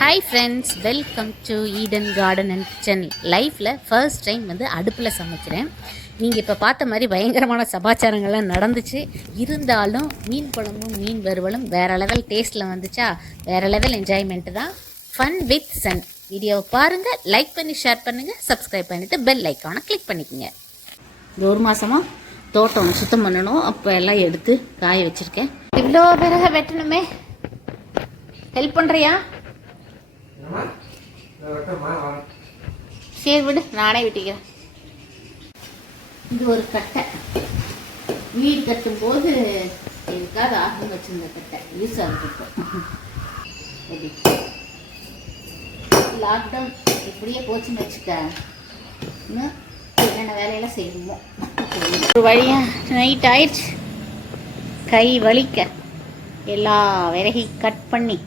Hi friends, welcome to Eden garden and kitchen. லைஃப்பில் first time அடுப்பில் சமைக்கிறேன். நீங்கள் இப்போ பார்த்த மாதிரி பயங்கரமான சமாச்சாரங்கள்லாம் நடந்துச்சு. இருந்தாலும் மீன் குழம்பும் மீன் வறுவலும் வேறு லெவல் டேஸ்ட்டில் வந்துச்சா, வேறு லெவல் என்ஜாய்மெண்ட்டு தான். ஃபன் வித் சன் வீடியோவை பாருங்கள், லைக் பண்ணி ஷேர் பண்ணுங்கள், சப்ஸ்கிரைப் பண்ணிவிட்டு பெல் ஐக்கானை கிளிக் பண்ணிக்கோங்க. இந்த ஒரு மாதமாக தோட்டம் சுத்தம் பண்ணணும். அப்போ எல்லாம் எடுத்து காய வச்சுருக்கேன். இவ்வளோ பிறகு வெட்டணுமே, ஹெல்ப் பண்ணுறியா? சரி விடு, நானே வெட்டிக்கிறேன். இது ஒரு கட்டை, வீடு கட்டும்போது எதுக்காக ஆகும் வச்சிருந்த கட்டை, யூஸ் ஆகிருக்கும். லாக்டவுன் இப்படியே போச்சுன்னு வச்சுக்க, இன்னும் என்னென்ன வேலையெல்லாம் செய்யணுமோ. ஒரு வழியா நைட் ஆயிடுச்சு, கை வலிக்க எல்லா விறகையும் கட் பண்ணி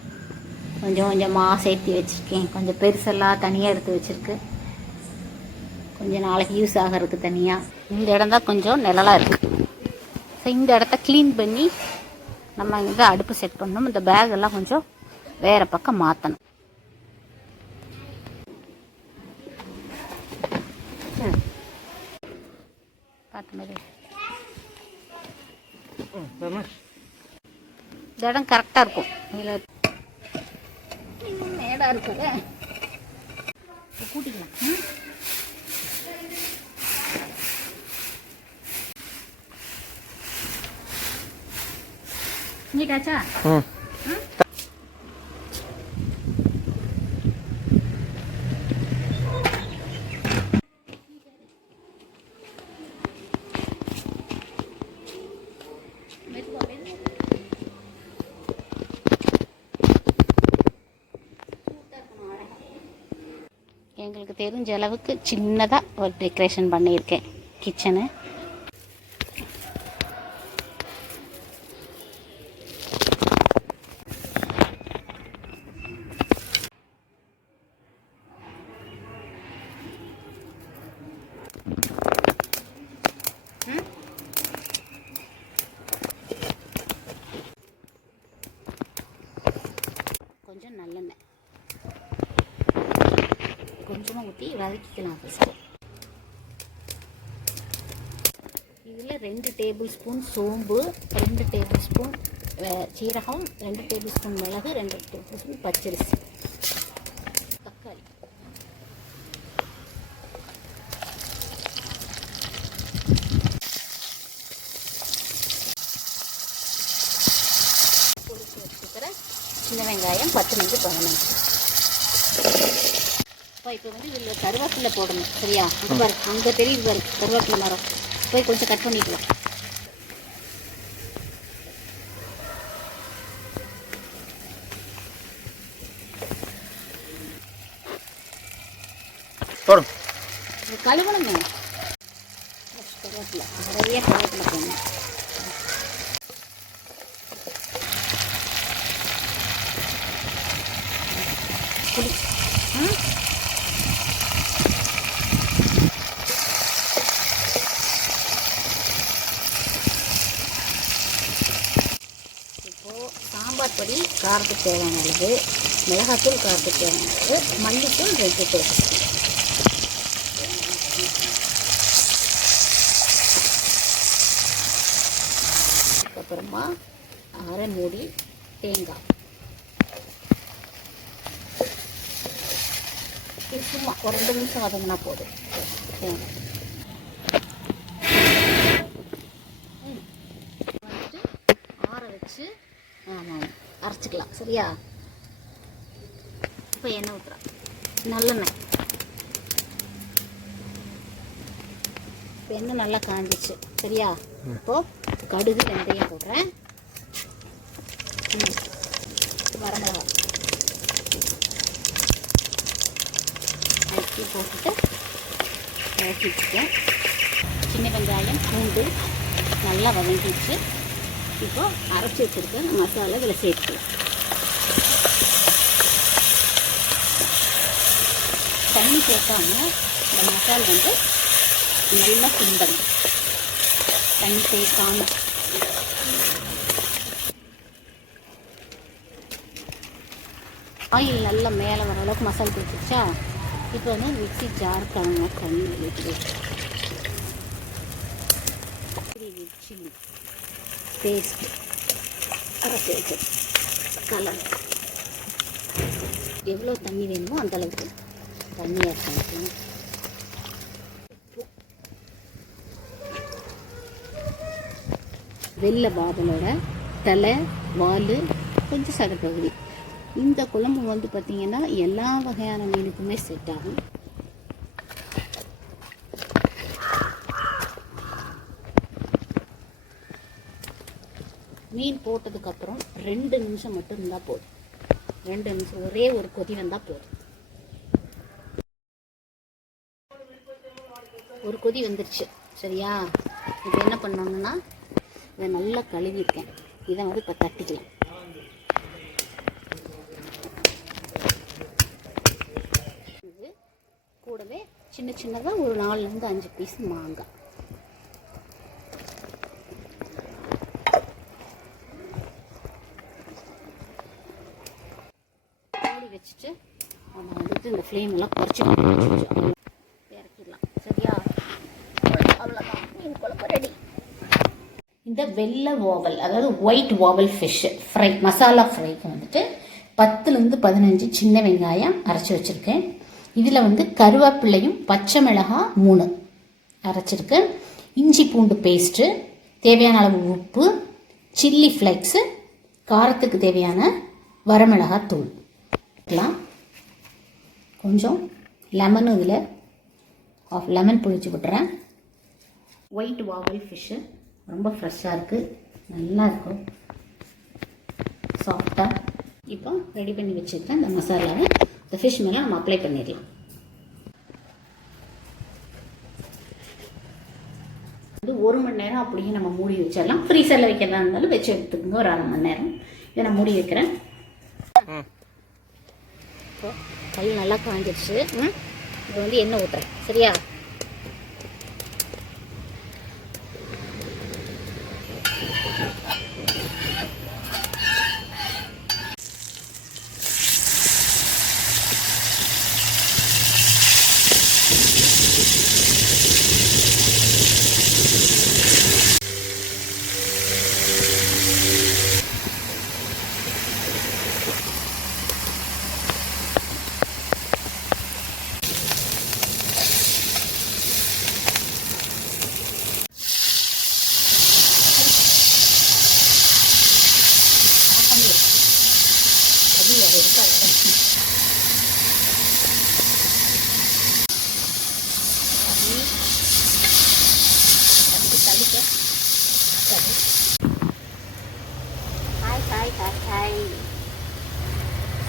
கொஞ்சம் கொஞ்சமாக சேர்த்து வச்சுருக்கேன். கொஞ்சம் பெருசெல்லாம் தனியாக எடுத்து வச்சுருக்கு, கொஞ்சம் நாளைக்கு யூஸ் ஆகிறதுக்கு தனியாக. இந்த இடம் தான் கொஞ்சம் நிழலாக இருக்குது. ஸோ இந்த இடத்த க்ளீன் பண்ணி நம்ம இங்கே அடுப்பு செட் பண்ணணும். இந்த பேக் எல்லாம் கொஞ்சம் வேறு பக்கம் மாற்றணும். பார்த்த மாதிரி இந்த இடம் கரெக்டாக இருக்கும். இதில் மேடாக இருக்குது, கூட்டிக்கலாம். நீட்டாச்சா? எங்களுக்கு தெரிஞ்ச அளவுக்கு சின்னதாக ஒரு டெக்கரேஷன் பண்ணியிருக்கேன் கிச்சனு. கொஞ்சம் நல்லெண்ணெய் கொஞ்சமாக ஊற்றி வதக்கிக்கலாம் ஃபஸ்ட்டு. இதில் 2 டேபிள் ஸ்பூன் சோம்பு, 2 டேபிள் ஸ்பூன் சீரகம், 2 டேபிள் ஸ்பூன் மிளகு, 2 டேபிள் ஸ்பூன் பச்சரிசி, தக்காளி, பொரிச்சு வச்சுக்கிற சின்ன வெங்காயம் 10-15. இப்போ இதில் கருவேப்பிலை போடணும். சரியா? அங்கே பாரு, அங்கே தெரியுது பாரு கருவேப்பிலை மரம். போய் கொஞ்சம் கட் பண்ணிக்கலாம். கழுவணுங்க கருவேப்பிலை, நிறைய கருவேப்பிலை போடணும். புளி சாம்பார் பொடி காரத்துக்கு தேவையான அளவு, மிளகாத்தூள் காரத்துக்கு தேவையான அளவு, மல்லித்தூள் 2 டேபிள். அதுக்கப்புறமா அரை மூடி தேங்காய். இது சும்மா ஒரு 2 நிமிஷம் வதங்கினா போதும். தேங்காய் ஆற வச்சு அரைச்சிக்கலாம். சரியா? இப்போ எண்ணெய் ஊற்றுறேன், நல்லெண்ணெய். இப்போ எண்ணெய் நல்லா காஞ்சிச்சு. சரியா? இப்போது கடுகு வெந்தயம் போடுறேன், வரமிளகா அரைச்சி போட்டுட்டு வதக்கிட்டுருக்கேன். சின்ன வெங்காயம் பூண்டு நல்லா வதங்கிடுச்சு. இப்போ அரைச்சி வச்சுருக்க மசாலா இதில் சேர்த்துக்கலாம். தண்ணி சேர்க்காம இந்த மசாலா நல்லா கிண்டணும். தண்ணி சேர்க்காம ஆயில் நல்லா மேலே வர அளவுக்கு மசாலா தேய்ச்சிச்சா. இப்போ வந்து மிக்ஸி ஜார் கலங்க தண்ணி ஊற்றி சில்லி பேஸ்ட் அரைச்சி வச்சு கலர் எவ்வளோ தண்ணி வேணுமோ அந்தளவுக்கு தண்ணி ஆட் பண்ணிக்கலாம். வெள்ளை பாதலோட தலை வால் கொஞ்சம் சதைப்பகுதி. இந்த குழம்பு வந்து பார்த்திங்கன்னா எல்லா வகையான மீனுக்குமே செட் ஆகும். மீன் போட்டதுக்கப்புறம் 2 நிமிஷம் மட்டும் இருந்தால் போதும். 2 நிமிஷம் ஒரே ஒரு கொதி வந்தால் போதும். ஒரு கொதி வந்துருச்சு சரியா. இப்போ என்ன பண்ணணும்னா இதை நல்லா கழுவிருக்கேன். இதை வந்து இப்போ தட்டிக்கலாம். இது கூடவே சின்ன சின்னதாக ஒரு 4லேருந்து 5 பீஸ் மாங்காய். வச்சுட்டு நம்ம வந்துட்டு இந்த ஃப்ளேம் எல்லாம் குறைச்சி இறக்கிடலாம் சரியா. அவ்வளோதான், மீன் குழம்பு ரெடி. இந்த வெள்ளை வாவல் அதாவது ஒயிட் வாவல் ஃபிஷ் ஃப்ரை மசாலா ஃப்ரைக்கு வந்துட்டு 10லேருந்து 15 சின்ன வெங்காயம் அரைச்சி வச்சுருக்கேன். இதில் வந்து கருவேப்பிலையும் பச்சை மிளகாய் 3 அரைச்சிருக்கேன். இஞ்சி பூண்டு பேஸ்ட்டு, தேவையான அளவு உப்பு, சில்லி ஃப்ளேக்ஸு, காரத்துக்கு தேவையான வரமிளகாய் தூள், கொஞ்சம் லெமனும் இதில் ஆஃப் லெமன் புளிச்சு விட்டுறேன். ஒயிட் வாவல் ஃபிஷ்ஷு ரொம்ப ஃப்ரெஷ்ஷாக இருக்குது, நல்லா இருக்கும், சாஃப்டாக. இப்போ ரெடி பண்ணி வச்சுருக்கேன். இந்த மசாலாவை இந்த ஃபிஷ் மேலே நம்ம அப்ளை பண்ணிடலாம். வந்து 1 மணி நேரம் அப்படியே நம்ம மூடி வச்சிடலாம். ஃப்ரீசரில் வைக்கிறதா இருந்தாலும் வச்சு எடுத்துக்கோங்க. ஒரு 1/2 மணி நேரம் இதை நான் மூடி வைக்கிறேன். இப்போ கல் நல்லா காஞ்சிடுச்சு. இப்போ வந்து எண்ணெய் ஊற்றுறேன் சரியா.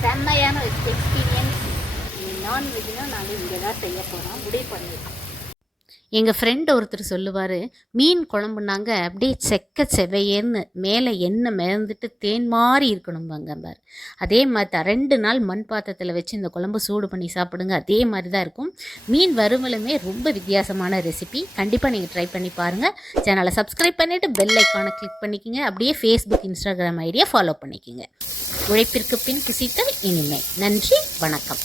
செம்மையான ஒரு எக்ஸ்பீரியன்ஸ். நான்வெஜ்னா நாங்கள் இங்கே தான் செய்ய போகிறோம், முடிவு பண்ணியிருக்கோம். எங்கள் ஃப்ரெண்டு ஒருத்தர் சொல்லுவார், மீன் குழம்புனாங்க அப்படியே செக்க செவையேன்னு மேலே எண்ணெய் மிதந்துட்டு தேன் மாதிரி இருக்கணும்பாங்க பார். அதே மாதிரி தான் 2 நாள் மண் பாத்திரத்தில் வச்சு இந்த குழம்பு சூடு பண்ணி சாப்பிடுங்க, அதே மாதிரி தான் இருக்கும். மீன் வறுவலுமே ரொம்ப வித்தியாசமான ரெசிபி, கண்டிப்பாக நீங்கள் ட்ரை பண்ணி பாருங்கள். சேனலை சப்ஸ்கிரைப் பண்ணிவிட்டு பெல் ஐக்கானை கிளிக் பண்ணிக்கோங்க. அப்படியே ஃபேஸ்புக் இன்ஸ்டாகிராம் ஐடியா ஃபாலோ பண்ணிக்கோங்க. உழைப்பிற்கு பின் புசித்தல் இனிமை. நன்றி, வணக்கம்.